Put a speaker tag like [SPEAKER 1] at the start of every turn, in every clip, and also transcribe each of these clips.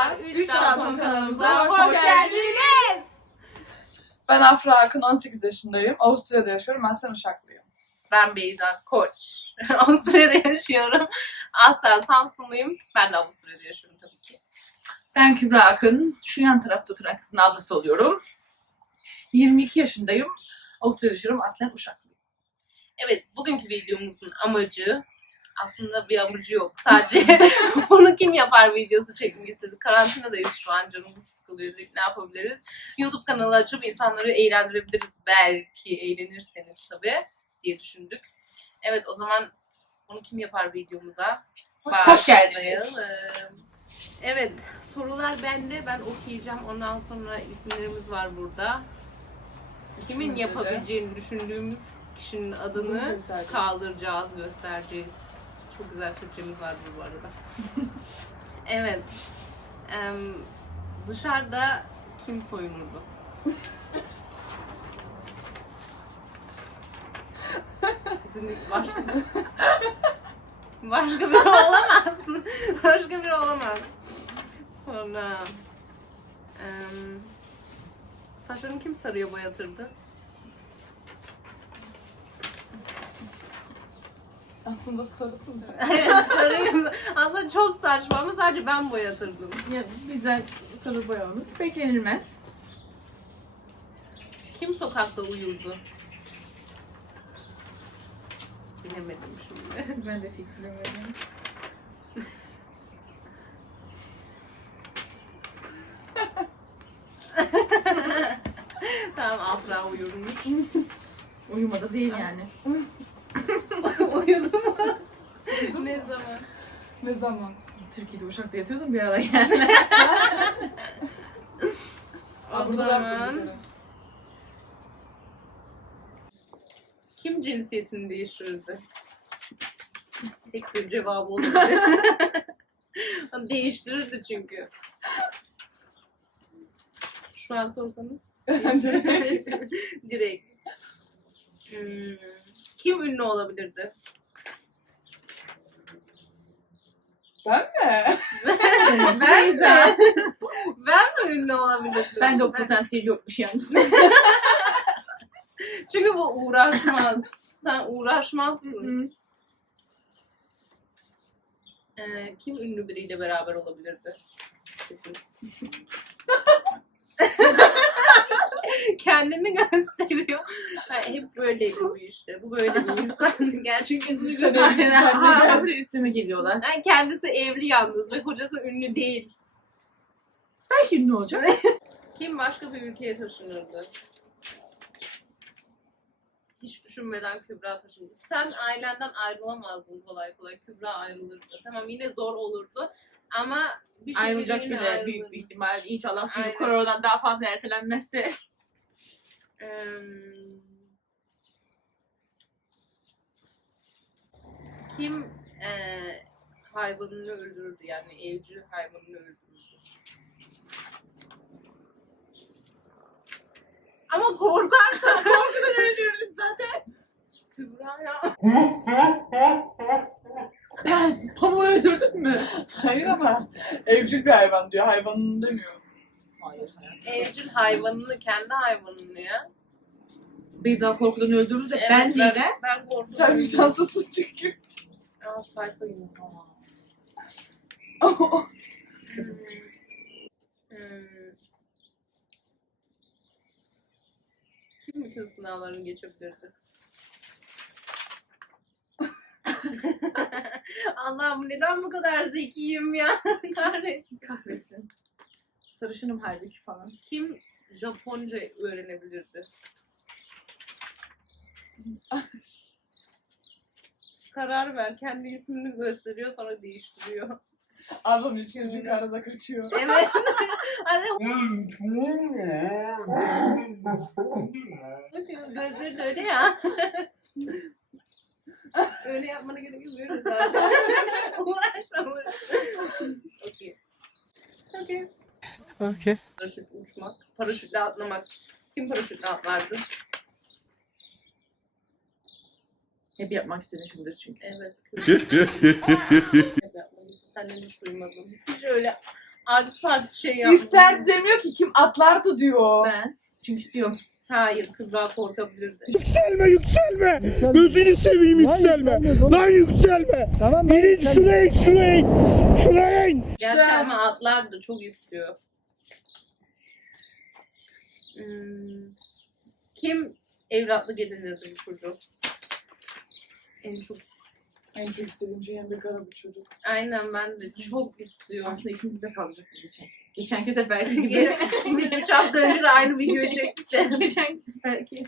[SPEAKER 1] Merhabalar, 3 Dalton kanalımıza hoş geldiniz.
[SPEAKER 2] Ben Afra Akın, 18 yaşındayım. Avusturya'da yaşıyorum. Ben sen Uşaklıyım.
[SPEAKER 1] Ben Beyza Koç. Avusturya'da yaşıyorum. Aslen Samsunluyum. Ben de Avusturya'da yaşıyorum tabii ki.
[SPEAKER 3] Ben Kübra Akın. Şu yan tarafta oturan kızın ablası oluyorum. 22 yaşındayım. Avusturya'da yaşıyorum. Aslen Uşaklıyım.
[SPEAKER 1] Evet, bugünkü videomuzun amacı aslında bir amacı yok. Sadece bunu kim yapar videosu çekmek istedik. Karantinadayız şu an, canımız sıkılıyor. Dedik, ne yapabiliriz? YouTube kanalı açıp insanları eğlendirebiliriz. Belki eğlenirseniz tabii diye düşündük. Evet, o zaman bunu kim yapar videomuza?
[SPEAKER 3] Hoş geldiniz.
[SPEAKER 1] Evet, sorular bende. Ben okuyacağım. Ondan sonra isimlerimiz var burada. Kimin yapabileceğini düşündüğümüz kişinin adını kaldıracağız, göstereceğiz. Çok güzel Türkçemiz var bu arada. Evet. Dışarıda kim soyunurdu? Kesinlikle başka biri olamaz. Başka biri olamaz. Sonra saçlarını kim sarıya boyatırdı?
[SPEAKER 2] Aslında sarısın.
[SPEAKER 1] Evet, sarıyım. Aslında çok saçma ama sadece ben boyatırdım.
[SPEAKER 3] Ya, bizden sarı boyamamız beklenilmez.
[SPEAKER 1] Kim sokakta uyurdu? Bilemedim şimdi.
[SPEAKER 3] Ben de fikrim vereyim.
[SPEAKER 1] Tamam, Afra uyurmuş.
[SPEAKER 3] Uyumada değil yani.
[SPEAKER 1] Uyudu mu? Ne zaman?
[SPEAKER 2] Ne zaman?
[SPEAKER 3] Türkiye'de Uşak'ta yatıyordum bir ara yani.
[SPEAKER 1] O zaman kim cinsiyetini değiştirirdi? Tek bir cevabı olabilir. Değiştirirdi çünkü. Şu an sorsanız. Direkt. Kim ünlü olabilirdi?
[SPEAKER 2] Ben mi?
[SPEAKER 1] Ben mi? Ben mi ünlü olabilirdim?
[SPEAKER 3] Ben de o potansiyel yokmuş yalnız.
[SPEAKER 1] Çünkü bu uğraşmaz. Sen uğraşmazsın. Kim ünlü biriyle beraber olabilirdi? Kesin. Kendini gösteriyor. Hep böyleydi bu işte. Bu böyle bir insan. Gerçek yüzünü gösteriyor.
[SPEAKER 3] Habire üstüme geliyorlar.
[SPEAKER 1] Yani kendisi evli yalnız ve kocası ünlü değil.
[SPEAKER 3] Belki ne olacak?
[SPEAKER 1] Kim başka bir ülkeye taşınırdı? Hiç düşünmeden Kübra taşındı. Sen ailenden ayrılamazdın kolay kolay. Kübra ayrılırdı. Tamam, yine zor olurdu. Ama bir şekilde
[SPEAKER 3] Ayrılacak
[SPEAKER 1] yine
[SPEAKER 3] bile
[SPEAKER 1] ayrılırdı.
[SPEAKER 3] büyük bir ihtimal. İnşallah
[SPEAKER 1] Aynen.
[SPEAKER 3] bir koronadan daha fazla ertelenmezse.
[SPEAKER 1] Kim hayvanını öldürürdü, yani evcil hayvanını öldürürdü? Ama korkarsan korkudan öldürürdüm zaten. Kübra ya.
[SPEAKER 3] Ben pamuğu öldürdün mü?
[SPEAKER 2] Hayır ama evcil bir hayvan diyor. Hayvanını demiyor.
[SPEAKER 3] Hayır.
[SPEAKER 1] Evcil hayvanını, kendi hayvanını ya.
[SPEAKER 3] Beyza korkudan öldürür de
[SPEAKER 1] Evet,
[SPEAKER 3] ben değil de.
[SPEAKER 1] Ben korktum.
[SPEAKER 2] Sen vicdansızsın çünkü.
[SPEAKER 1] Aa, sayfayım. Kim bütün sınavlarını geçebilirdi? Allah'ım, neden bu kadar zekiyim ya? Kahretsin.
[SPEAKER 3] Kahretsin. Sarışınım halbuki falan.
[SPEAKER 1] Kim Japonca öğrenebilirdi? Karar ver. Kendi ismini gösteriyor, sonra değiştiriyor.
[SPEAKER 2] Ablam üçüncü arada kaçıyor.
[SPEAKER 1] Evet. Gözleri de öyle ya. Öyle yapmana gerek yok. Böyle zaten. Uğraşma. Okey. Okey.
[SPEAKER 4] Okay.
[SPEAKER 1] Paraşüt uçmak, paraşütle atlamak. Kim paraşütle atlardı?
[SPEAKER 3] Hep yapmak istemişimdir çünkü.
[SPEAKER 1] Evet. Hep yapmamışsın. Senden hiç duymadım. Hiç öyle Artist artist şey yapmış.
[SPEAKER 2] İster demiyor ki kim atlardı diyor.
[SPEAKER 3] Ben. Çünkü istiyorum.
[SPEAKER 1] Hayır, Kübra korkabilirdi.
[SPEAKER 4] Yükselme. Gözünü seveyim yükselme. Lan yükselme. Tamam. İn şuraya in. Şuraya in.
[SPEAKER 1] Gerçi ama atlardı, çok istiyor. Kim evlatlık edinirdi bu çocuğu? En çok
[SPEAKER 2] En çok istediğim şey hem bekara bir çocuk.
[SPEAKER 1] Aynen, ben de çok istiyorum.
[SPEAKER 3] Aslında ikimiz de kalacak geçenki seferki gibi.
[SPEAKER 1] 3 hafta önce de aynı videoyu çektik de.
[SPEAKER 3] Geçenki seferki.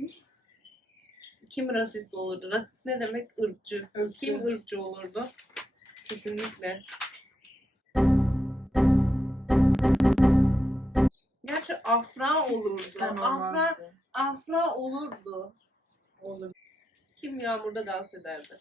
[SPEAKER 1] Kim rasist olurdu? Rasist ne demek? Irkçı. Kim ırkçı olurdu? Kesinlikle. Gerçi Afra olurdu. Afra olurdu.
[SPEAKER 2] Olur.
[SPEAKER 1] Kim yağmurda dans ederdi?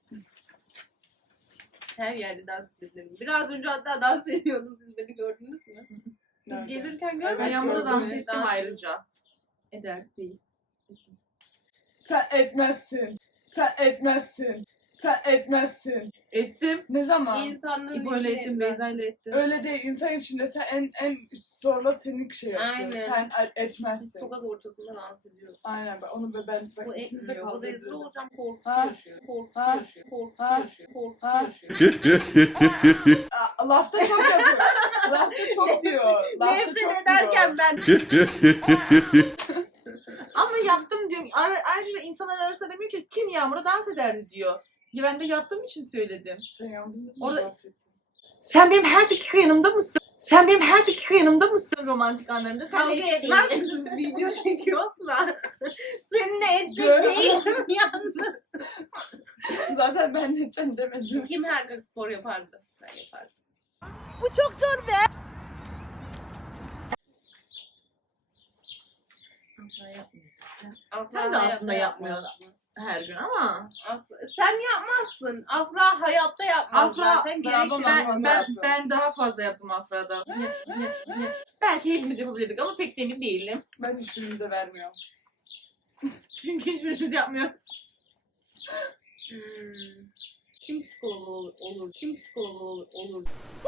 [SPEAKER 1] Her yerde dans edebilirim. Biraz önce hatta dans ediyordum. Siz beni gördünüz mü? Siz
[SPEAKER 2] Nerede?
[SPEAKER 1] gelirken
[SPEAKER 2] Evet,
[SPEAKER 1] görmediniz
[SPEAKER 3] Ben
[SPEAKER 1] mi?
[SPEAKER 3] yağmurda dans
[SPEAKER 2] Evet,
[SPEAKER 3] ettim ayrıca. Ederdi değil.
[SPEAKER 2] Sen etmezsin. Sen etmezsin. Sen etmezsin.
[SPEAKER 3] Ettim.
[SPEAKER 2] Ne zaman?
[SPEAKER 1] İnsanların
[SPEAKER 3] İbo'yla
[SPEAKER 1] içine
[SPEAKER 3] ettim,
[SPEAKER 1] etmez.
[SPEAKER 3] Beyza'yla ettim.
[SPEAKER 2] Öyle değil. İnsan içinde sen en zorla senin şey yapıyor.
[SPEAKER 1] Aynen.
[SPEAKER 2] Sen
[SPEAKER 1] Biz
[SPEAKER 2] etmezsin.
[SPEAKER 1] sokak ortasında dans ediyoruz.
[SPEAKER 2] Aynen. Onu ben
[SPEAKER 1] Bu
[SPEAKER 2] ikimiz de
[SPEAKER 1] etmiyor. Bu rezil
[SPEAKER 2] kaldırdım.
[SPEAKER 1] olacağım. Korkusu
[SPEAKER 2] Ha.
[SPEAKER 1] yaşıyor. Korkusu
[SPEAKER 2] Ha.
[SPEAKER 1] yaşıyor. Korkusu
[SPEAKER 2] Ha.
[SPEAKER 1] yaşıyor. Korkusu
[SPEAKER 2] Ha.
[SPEAKER 1] yaşıyor.
[SPEAKER 2] Lafta çok yapıyor. Lafta çok diyor. Lafta
[SPEAKER 1] Nefret
[SPEAKER 2] çok
[SPEAKER 1] ederken
[SPEAKER 2] diyor.
[SPEAKER 1] ben
[SPEAKER 3] Ama yaptım diyor. Ayrıca insanlar arasında demiyor ki kim yağmurda dans ederdi diyor. Ya ben de yaptığım için söyledim.
[SPEAKER 2] Sen yalnız
[SPEAKER 3] Orada-
[SPEAKER 2] mı bahsettin?
[SPEAKER 3] Sen benim her dakika yanımda mısın? Sen benim her dakika yanımda mısın romantik anlarımda? Sen
[SPEAKER 1] kavga
[SPEAKER 3] de hiç
[SPEAKER 1] etmez
[SPEAKER 3] değil.
[SPEAKER 1] misiniz? Video çekiyorsa. Seninle edecek
[SPEAKER 2] Gör-
[SPEAKER 1] değilim yalnız.
[SPEAKER 2] Zaten ben edeceğim demedim.
[SPEAKER 1] Kim her gün spor yapardı? Ben yapardım.
[SPEAKER 3] Sen de aslında yapmıyorsun. Her gün ama.
[SPEAKER 1] Sen yapmazsın. Afra hayatta yapmaz
[SPEAKER 3] Afra,
[SPEAKER 1] zaten.
[SPEAKER 2] bravo,
[SPEAKER 1] Gerekli.
[SPEAKER 2] ben-
[SPEAKER 3] Ben daha fazla yaptım Afra'da. Belki hepimiz yapabilirdik ama pek de emin değilim.
[SPEAKER 2] Ben hiçbirimize vermiyorum.
[SPEAKER 3] Çünkü hiçbirimiz yapmıyoruz.
[SPEAKER 1] Kim psikolog olur? Kim psikolog olurdu?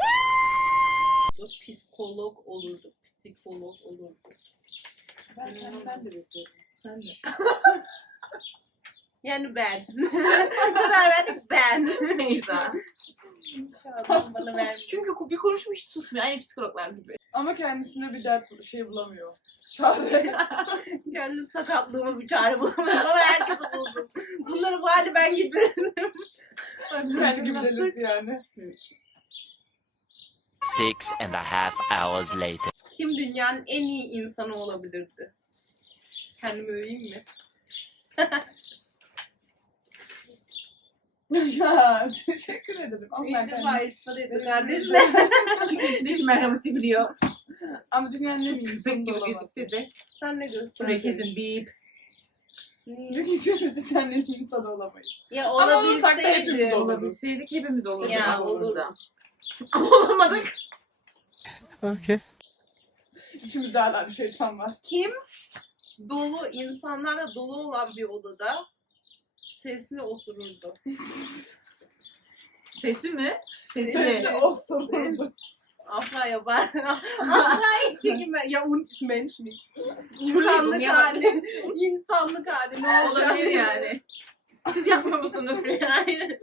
[SPEAKER 1] Psikolog olurdu. Psikolog olurdu.
[SPEAKER 2] Ben kendimden de bekliyorum.
[SPEAKER 3] Ben de.
[SPEAKER 1] Yani ben. Karar verdik ben.
[SPEAKER 3] Neyse.
[SPEAKER 1] Adam bana vermiyor.
[SPEAKER 3] Çünkü bir konuşma hiç susmuyor. Aynı psikologlar gibi.
[SPEAKER 2] Ama kendisine bir dert şey bulamıyor. Çare.
[SPEAKER 1] Kendi sakatlığıma bir çare bulamıyorum ama herkese buldum. Bunları bu hale ben getirdim.
[SPEAKER 2] Kendi gibi delirdi yani.
[SPEAKER 5] 6.5 hours later.
[SPEAKER 1] Kim dünyanın en iyi insanı olabilirdi? Kendimi öveyim mi?
[SPEAKER 2] Ya teşekkür ederim. Ama ben
[SPEAKER 1] İlk defa
[SPEAKER 2] kendim...
[SPEAKER 1] iltifat etti kardeşler.
[SPEAKER 3] Çünkü içindeki merhameti biliyor.
[SPEAKER 2] Ama dünyanın en iyi
[SPEAKER 3] Köpek
[SPEAKER 2] insanı da
[SPEAKER 3] gibi
[SPEAKER 2] olamaz.
[SPEAKER 3] gözükse de.
[SPEAKER 1] Sen ne gösterdin?
[SPEAKER 3] Buraya kesin bip.
[SPEAKER 2] Çünkü hiçbirimiz dünyanın en iyi insanı olamayız.
[SPEAKER 1] Ya
[SPEAKER 2] Ama olursak da hepimiz
[SPEAKER 1] olabilseydi.
[SPEAKER 2] oluruz.
[SPEAKER 3] Olabilseydik hepimiz olurduk
[SPEAKER 1] Ya,
[SPEAKER 3] aslında.
[SPEAKER 1] olurdu.
[SPEAKER 3] Ama olamadık.
[SPEAKER 2] İçimizde hala bir şeytan var.
[SPEAKER 1] Kim dolu insanlarla dolu olan bir odada sesli osururdu?
[SPEAKER 3] Sesi mi? Sesi.
[SPEAKER 2] Sesle o soruldu.
[SPEAKER 1] Afra yapar. Afra hiç çekinme. Ya und ist menschlich. İnsanlık
[SPEAKER 3] Entschuldigung,
[SPEAKER 1] hali. İnsanlık hali. Ne olacak?
[SPEAKER 3] Olabilir yani. Siz yapmıyor musunuz? Hayır.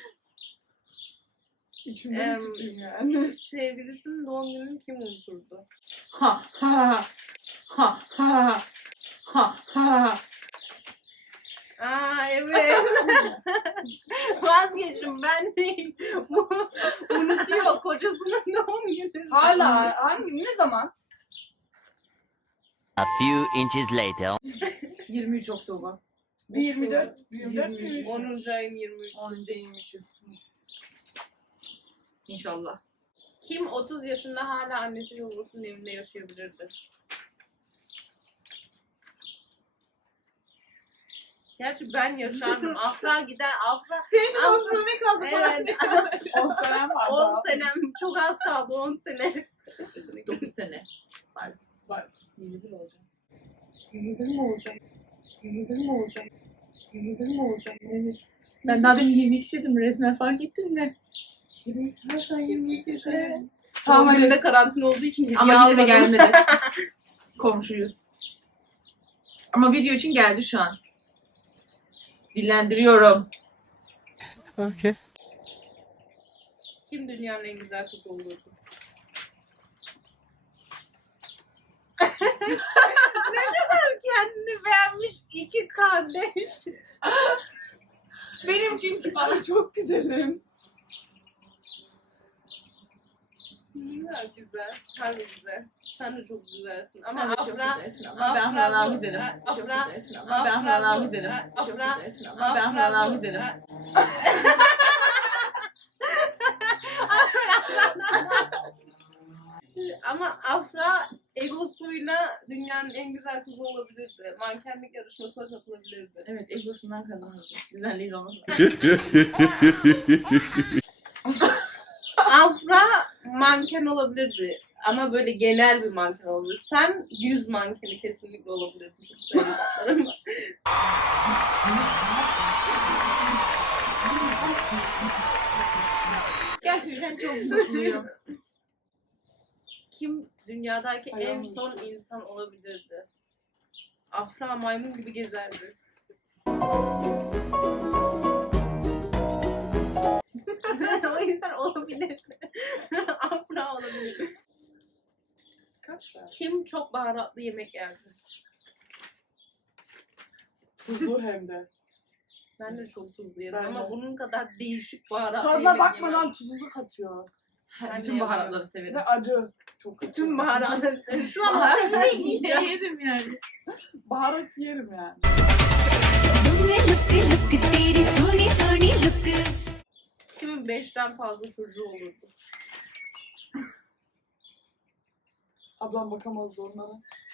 [SPEAKER 2] İçimden tutayım yani.
[SPEAKER 1] Sevgilisinin doğum gününü kim unuturdu?
[SPEAKER 3] Ha ha ha ha ha ha.
[SPEAKER 1] Aa evet. Vazgeçtim, ben değil. Bu unutuyor kocasının doğum gününü.
[SPEAKER 2] Hala ne zaman?
[SPEAKER 5] A few inches later.
[SPEAKER 3] 23 Oktober.
[SPEAKER 2] Bir 24. 24 mü?
[SPEAKER 1] 10. ayın 23.
[SPEAKER 3] 10. 23'ü. İnşallah.
[SPEAKER 1] Kim 30 yaşında hala annesi ve babasının evinde yaşayabilirdi? Gerçi ben yaşardım. Afra gider. Afra.
[SPEAKER 3] Senin için
[SPEAKER 1] Ama-
[SPEAKER 3] olsun ne kaldı falan.
[SPEAKER 1] Evet.
[SPEAKER 2] 10 senem var.
[SPEAKER 1] 10 senem. Çok az kaldı 10 sene.
[SPEAKER 3] 9 sene.
[SPEAKER 2] Bak.
[SPEAKER 3] 21 olacak.
[SPEAKER 1] 21 mi olacak? 21 mi olacak? 21 mi olacak?
[SPEAKER 3] Evet. Ben daha demin 22 dedim. Resmen fark ettin mi?
[SPEAKER 1] 22 sen 22 yaşındasın.
[SPEAKER 2] Tamam,
[SPEAKER 1] Doğum gününde
[SPEAKER 2] hadi.
[SPEAKER 1] karantina olduğu için hediye
[SPEAKER 3] Ama yine de
[SPEAKER 1] almadım.
[SPEAKER 3] gelmedi. Komşuyuz. Ama video için geldi şu an. Dillendiriyorum.
[SPEAKER 4] Okay.
[SPEAKER 1] Kim dünyanın en güzel kızı olurdu? Ne kadar kendini beğenmiş iki kardeş.
[SPEAKER 3] Benim çünkü
[SPEAKER 2] Ay çok güzelim.
[SPEAKER 1] Ne kadar güzel. Harbi güzel. Sen de çok güzelsin. Ama
[SPEAKER 3] Sen de çok
[SPEAKER 1] Afra...
[SPEAKER 3] güzelsin ama ben
[SPEAKER 1] Afra
[SPEAKER 3] falan
[SPEAKER 1] bu-
[SPEAKER 3] güzelim. Çok
[SPEAKER 1] Afra-
[SPEAKER 3] güzelsin ama ben falan güzelim. Çok
[SPEAKER 1] Afra-
[SPEAKER 3] güzelsin ama ben falan güzelim.
[SPEAKER 1] Ama Afra egosuyla dünyanın en güzel kızı olabilirdi. Mankenlik yarışmasına katılabilirdi.
[SPEAKER 3] Evet, egosundan kazandı. Güzelliğin olmasın.
[SPEAKER 1] Afra manken olabilirdi. Ama böyle genel bir manken olabilir. Sen 100 mankeni kesinlikle olabilirdin. Çok güzel hesaplarım var.
[SPEAKER 3] Gerçekten çok mutluyum.
[SPEAKER 1] Kim dünyadaki en
[SPEAKER 2] Ayağım
[SPEAKER 1] son insan olabilirdi? Afra maymun gibi gezerdi. O yüzden olabilir. Afra olabilir.
[SPEAKER 2] Kaç ver?
[SPEAKER 1] Kim çok baharatlı yemek yerdi?
[SPEAKER 2] Tuzlu hem de.
[SPEAKER 1] Ben de çok tuzlu yerim
[SPEAKER 2] Ben
[SPEAKER 1] ama
[SPEAKER 2] de.
[SPEAKER 1] bunun kadar değişik baharatlı
[SPEAKER 2] Tadına
[SPEAKER 1] yemek
[SPEAKER 2] bakmadan
[SPEAKER 1] yemem.
[SPEAKER 2] tuzunu katıyor.
[SPEAKER 1] Ben
[SPEAKER 3] Bütün
[SPEAKER 1] de
[SPEAKER 3] baharatları severim.
[SPEAKER 2] Ve acı. Çok
[SPEAKER 1] Tüm baharatları seviyorum. Şu an
[SPEAKER 3] Baharat
[SPEAKER 1] mesela yine yiyeceğim.
[SPEAKER 3] yerim yani.
[SPEAKER 2] Baharat yerim yani.
[SPEAKER 6] Look look तेरी सोनी सोनी look
[SPEAKER 1] Kimin 5'ten fazla çocuğu olurdu?
[SPEAKER 2] Ablam bakamazdı onlara.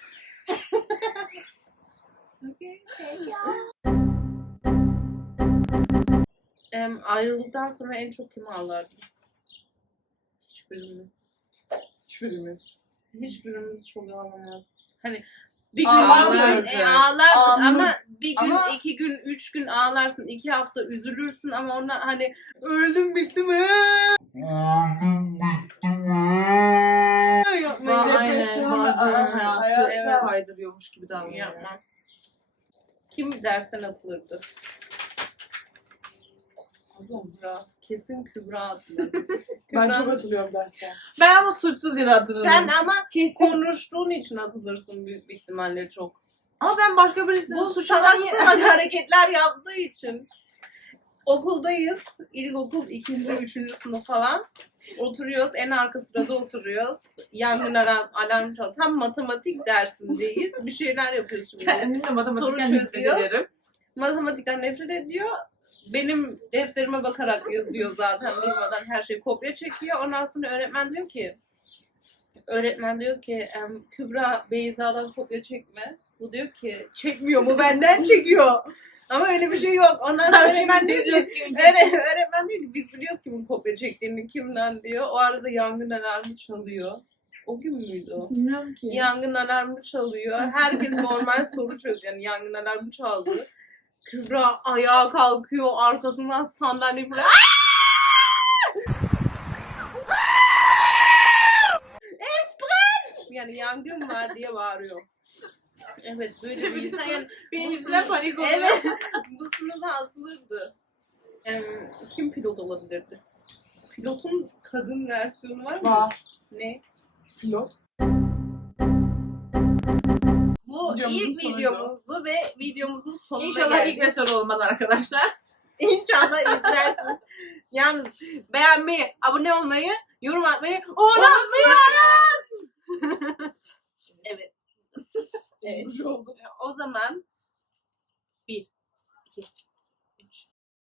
[SPEAKER 1] Ayrıldıktan sonra en çok kimi ağlardı? Hiçbirimiz.
[SPEAKER 2] Hiçbirimiz.
[SPEAKER 1] Hiçbirimiz çok ağlamaz. Hani bir gün
[SPEAKER 2] Ağlardı.
[SPEAKER 1] ağlardın
[SPEAKER 2] Anlık.
[SPEAKER 1] ama bir gün,
[SPEAKER 2] Ama-
[SPEAKER 1] 2 gün, 3 gün ağlarsın, 2 hafta üzülürsün ama ondan hani öldüm bittim yapmayı
[SPEAKER 3] Aynen,
[SPEAKER 2] Depresyon,
[SPEAKER 3] bazılarının
[SPEAKER 2] hayatı,
[SPEAKER 3] hayatı
[SPEAKER 1] evet.
[SPEAKER 3] kaydırıyormuş gibi davranıyor.
[SPEAKER 1] yapmam. Kim dersten atılırdı?
[SPEAKER 2] Ablam.
[SPEAKER 1] Kübra. Kesin Kübra atılırdı.
[SPEAKER 2] Ben
[SPEAKER 1] Kübra-
[SPEAKER 2] çok hatırlıyorum derse.
[SPEAKER 3] Ben ama suçsuz yere hatırladım.
[SPEAKER 1] Sen ama
[SPEAKER 3] kesin.
[SPEAKER 1] konuştuğun için atılırsın büyük bir ihtimalle çok.
[SPEAKER 3] Ama ben başka birisinin
[SPEAKER 1] Bu
[SPEAKER 3] suçuna
[SPEAKER 1] salak salak hareketler yaptığı için. Okuldayız. İlkokul 2. 3. sınıf falan. Oturuyoruz. En arka sırada oturuyoruz. Yangın alarm çalıyor. Tam matematik dersindeyiz. Bir şeyler yapıyoruz şimdi.
[SPEAKER 3] kendimle matematikten
[SPEAKER 1] Soru
[SPEAKER 3] nefret
[SPEAKER 1] çözüyor.
[SPEAKER 3] ederim.
[SPEAKER 1] Matematikten nefret ediyor. Benim defterime bakarak yazıyor zaten durmadan her şeyi kopya çekiyor. Ondan sonra öğretmen diyor ki Kübra Beyza'dan kopya çekme. Bu diyor ki çekmiyor mu benden çekiyor. Ama öyle bir şey yok. Ondan sonra öğretmen diyor ki öğretmen diyor ki biz biliyoruz kimin kopya çektiğini kimden diyor. O arada yangın alarmı çalıyor. O gün müydü o?
[SPEAKER 3] Bilmiyorum ki.
[SPEAKER 1] Yangın alarmı çalıyor. Herkes normal soru çözüyor. Yani yangın alarmı çaldı. Kübra ayağa kalkıyor. Arkasından sandalye buraya. Esprit! Yani yangın var diye bağırıyor. Evet böyle bir
[SPEAKER 3] Bütün
[SPEAKER 1] insan. Yani,
[SPEAKER 3] Benim
[SPEAKER 1] bu
[SPEAKER 3] yüzümden
[SPEAKER 1] sınıf-
[SPEAKER 3] panik oluyor.
[SPEAKER 1] Evet. Bu sınıfta asılırdı. Kim pilot olabilirdi? Pilotun kadın versiyonu var mı?
[SPEAKER 2] Var.
[SPEAKER 1] Ne?
[SPEAKER 2] Pilot.
[SPEAKER 1] Bu
[SPEAKER 2] Videomuzun
[SPEAKER 1] ilk
[SPEAKER 2] sonuydu.
[SPEAKER 1] videomuzdu ve videomuzun sonuna
[SPEAKER 3] İnşallah
[SPEAKER 1] geldik.
[SPEAKER 3] ilk ve son olmaz arkadaşlar.
[SPEAKER 1] İnşallah izlersiniz. Yalnız beğenmeyi, abone olmayı, yorum atmayı unutmuyoruz. Evet.
[SPEAKER 3] Evet.
[SPEAKER 2] Vurucu oldu.
[SPEAKER 1] O zaman 1,